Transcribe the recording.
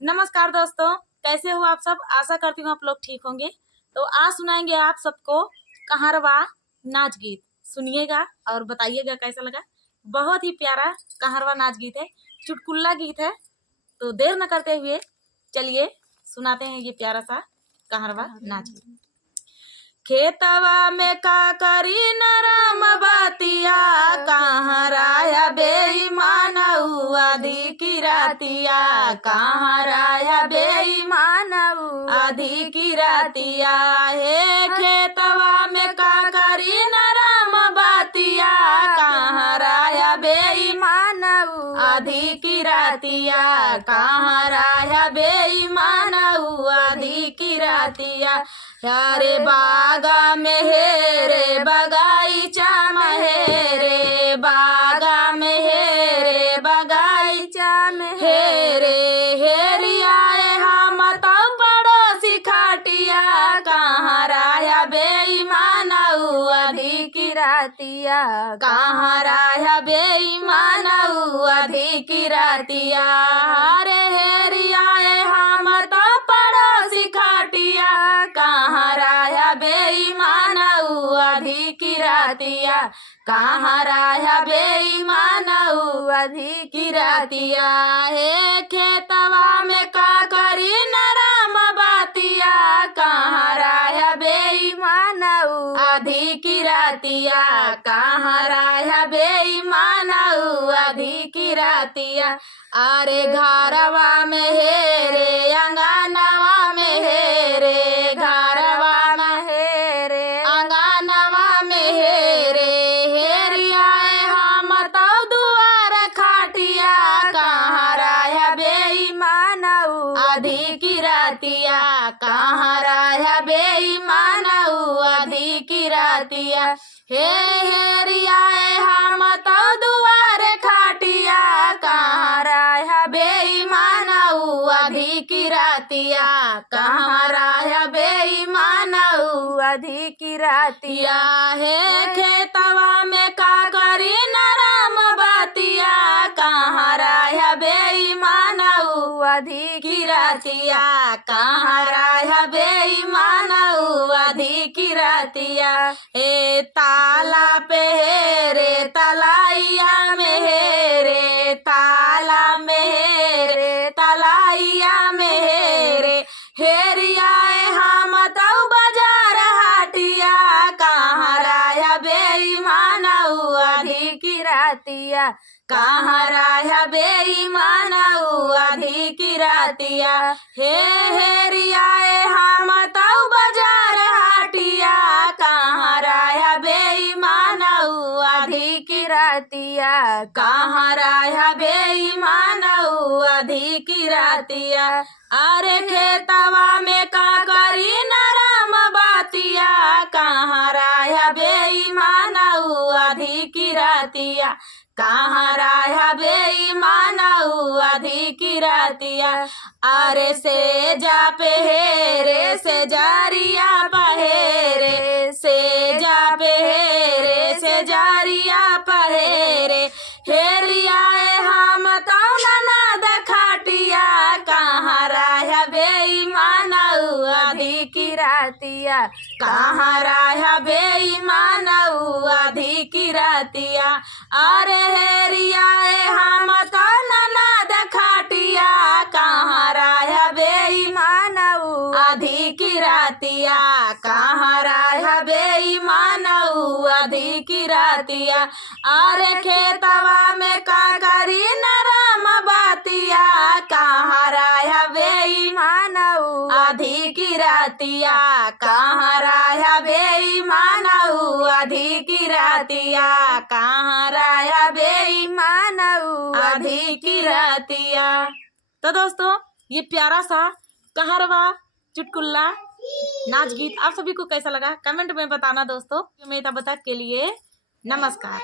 नमस्कार दोस्तों, कैसे हो आप सब। आशा करती हूँ आप लोग ठीक होंगे। तो आज सुनाएंगे आप सबको कहारवा नाच गीत। सुनिएगा और बताइएगा कैसा लगा। बहुत ही प्यारा कहारवा नाच गीत है, चुटकुल्ला गीत है। तो देर न करते हुए चलिए सुनाते हैं ये प्यारा सा कहारवा नाच गीत। खेतवा में का करी नरम बातिया, कहाँ राया बेईमान आधी की रातिया, कहाँ राया बेईमान आधी की रातिया। हे खेतवा में का करी नरम बातिया, कहाँ राया बेईमान आधी की रातिया, कहाँ राया बेईमान आधी की रातिया। यारे बागा में है रे बगाईचा में है रे, बागा में है रे बगाईचा में है रे। हेरियाए हम तब पड़ोसी खाटिया, कहाँ राया बेईमान आधी की रातिया, कहाँ राया बेईमान आधी की रातिया। अरे हेरियाए हम तब पड़ोसी खाटिया, कहाँ राया बेईमान आधी की रातिया, कहाँ राया बेईमान आधी की रातिया। हे खेतवा में का करी नरम बातिया, कहाँ राया बेईमान आधी की रातिया, कहाँ राया बेईमान आधी की रातिया। अरे घरवा में है रे अंगनवा में है रे, घरवा में है रे अंगनवा में है रे। हेरियाए हम तब दुआर खाटिया, कहाँ राया बेईमान आधी की रातिया, कहाँ राया बेईमान आधी की रातिया। हे हेरियाए हम तब दुआर खाटिया, कहाँ राया बेईमान आधी की रातिया, कहाँ राया बेईमान आधी की रातिया। हे खेतवा में का करी नरम बातिया, कहाँ राया बेईमान आधी की रातिया, कहाँ राया बेईमान आधी की रातिया। हे ताला पे है रे तलाइया में है रे, ताला में है रे तलाइया में है रे। हेरियाए हम तब बाजार हाटिया, कहाँ राया बेईमान आधी की रातिया, कहाँ राया बेईमान आधी की रातिया। हे हेरियाए हम तब बाजार हाटिया, कहाँ राया बेईमान आधी की रातिया, कहाँ राया बेईमान आधी की रातिया। अरे खेतवा में का करी नरम बातिया, कहाँ राया बेईमान आधी की रातिया, कहाँ राया बेईमान आधी की रातिया। अरे से जा पे है रे से जारिया पहेरे, से जा पे है रे से जारिया पहेरे। हेरियाए हम तब ननद खाटिया, कहाँ राया बेईमान आधी की रातिया, कहाँ राया बेईमान आधी की रातिया। अरे हेरियाए हम तब ननद खाटिया, कहाँ राया बेईमान आधी की रातिया, कहाँ राया बेईमान आधी की रातिया। अरे खेतवा में का करी नरम बातिया, कहाँ राया बेईमान आधी की रातिया, कहाँ राया बेईमान आधी की रातिया, कहाँ राया बेईमान आधी की रातिया। तो दोस्तों ये प्यारा सा कहारवा चुटकुल्ला नाच गीत आप सभी को कैसा लगा कमेंट में बताना दोस्तों। मेरा बता के लिए नमस्कार।